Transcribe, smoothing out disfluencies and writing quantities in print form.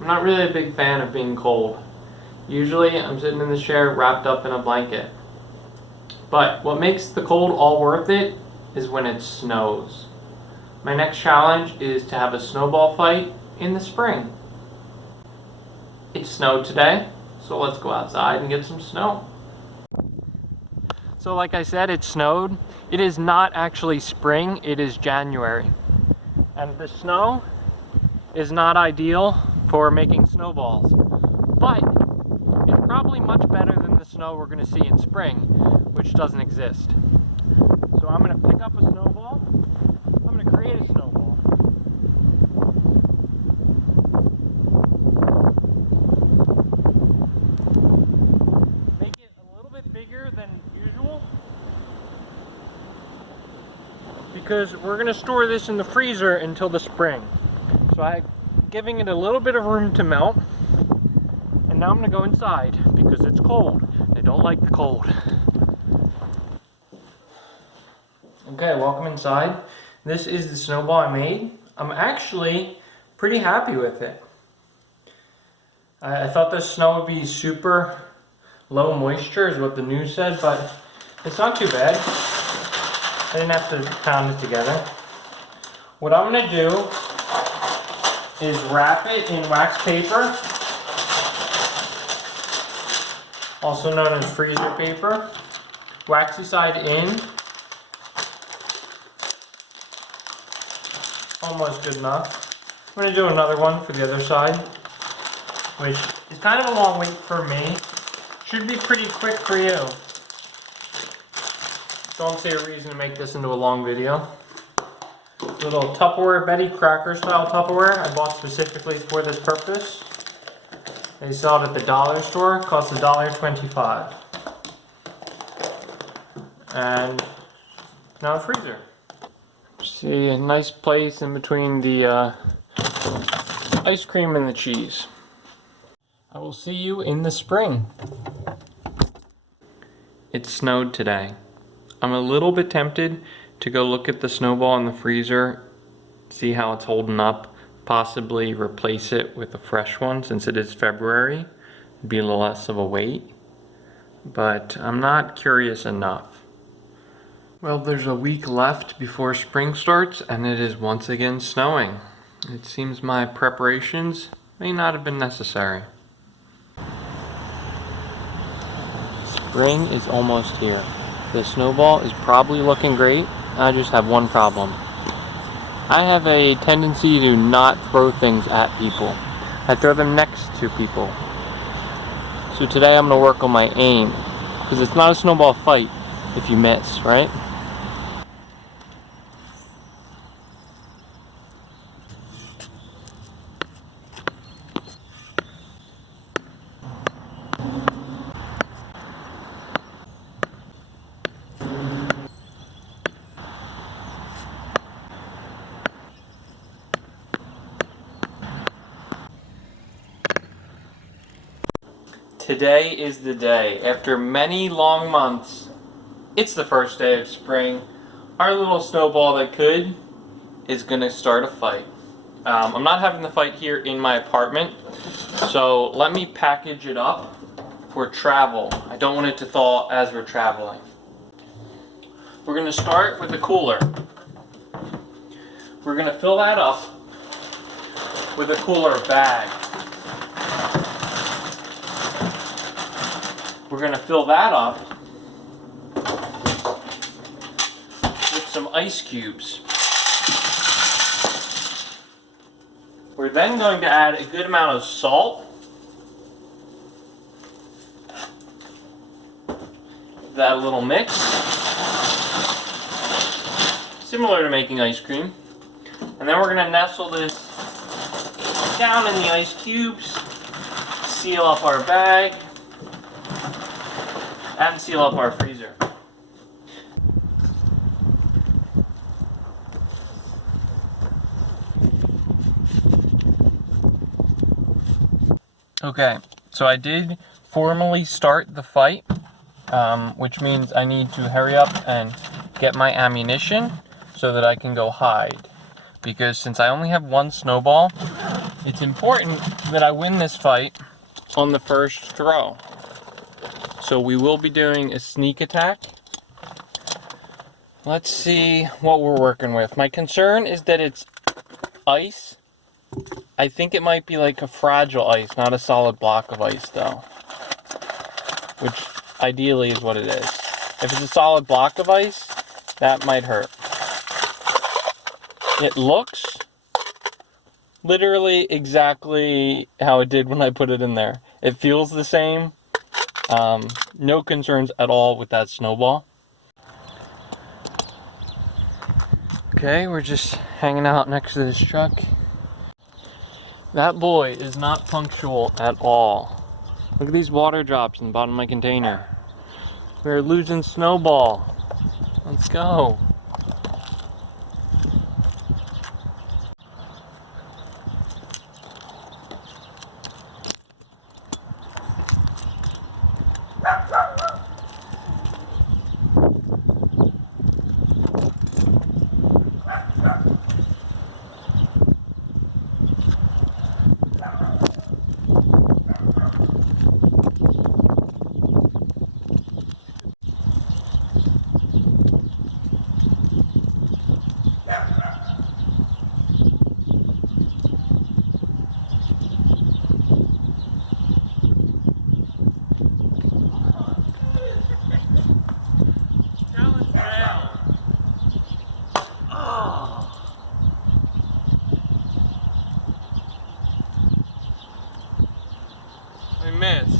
I'm not really a big fan of being cold. Usually I'm sitting in the chair wrapped up in a blanket. But what makes the cold all worth it is when it snows. My next challenge is to have a snowball fight in the spring. It snowed today, so let's go outside and get some snow. So like I said, it snowed. It is not actually spring, it is January. And the snow is not ideal for making snowballs. But it's probably much better than the snow we're going to see in spring, which doesn't exist. So I'm going to pick up a snowball. I'm going to create a snowball. Make it a little bit bigger than usual, because we're going to store this in the freezer until the spring. So I'm giving it a little bit of room to melt. And now I'm going to go inside because it's cold. I don't like the cold. Okay, welcome inside. This is the snowball I made. I'm actually pretty happy with it. I thought the snow would be super low moisture is what the news said, but it's not too bad. I didn't have to pound it together. What I'm going to do is wrap it in wax paper, also known as freezer paper. Waxy side in. Almost good enough. I'm going to do another one for the other side, which is kind of a long wait for me. Should be pretty quick for you. Don't see a reason to make this into a long video. Little Tupperware, Betty Crocker style Tupperware I bought specifically for this purpose. They sell it at the dollar store. It costs $1.25. And now a freezer. See, a nice place in between the ice cream and the cheese. I will see you in the spring. It snowed today. I'm a little bit tempted to go look at the snowball in the freezer, see how it's holding up, possibly replace it with a fresh one since it is February. It'd be a little less of a wait, but I'm not curious enough. Well, there's a week left before spring starts and it is once again snowing. It seems my preparations may not have been necessary. Spring is almost here. The snowball is probably looking great. I just have one problem. I have a tendency to not throw things at people. I throw them next to people. So today I'm going to work on my aim, because it's not a snowball fight if you miss, right? Today is the day. After many long months, it's the first day of spring. Our little snowball that could is gonna start a fight. I'm not having the fight here in my apartment, so let me package it up for travel. I don't want it to thaw as we're traveling. We're gonna start with the cooler. We're gonna fill that up with a cooler bag. We're going to fill that up with some ice cubes. We're then going to add a good amount of salt. That a little mix. Similar to making ice cream. And then we're going to nestle this down in the ice cubes, seal up our bag, and seal up our freezer. Okay, so I did formally start the fight, which means I need to hurry up and get my ammunition so that I can go hide. Because since I only have one snowball, It's important that I win this fight on the first throw. So we will be doing a sneak attack. Let's see what we're working with. My concern is that it's ice. I think it might be like a fragile ice, not a solid block of ice though. Which ideally is what it is. If it's a solid block of ice, that might hurt. It looks literally exactly how it did when I put it in there. It feels the same. No concerns at all with that snowball. Okay, we're just hanging out next to this truck. That boy is not punctual at all. Look at these water drops in the bottom of my container. We're losing snowball. Let's go. I missed.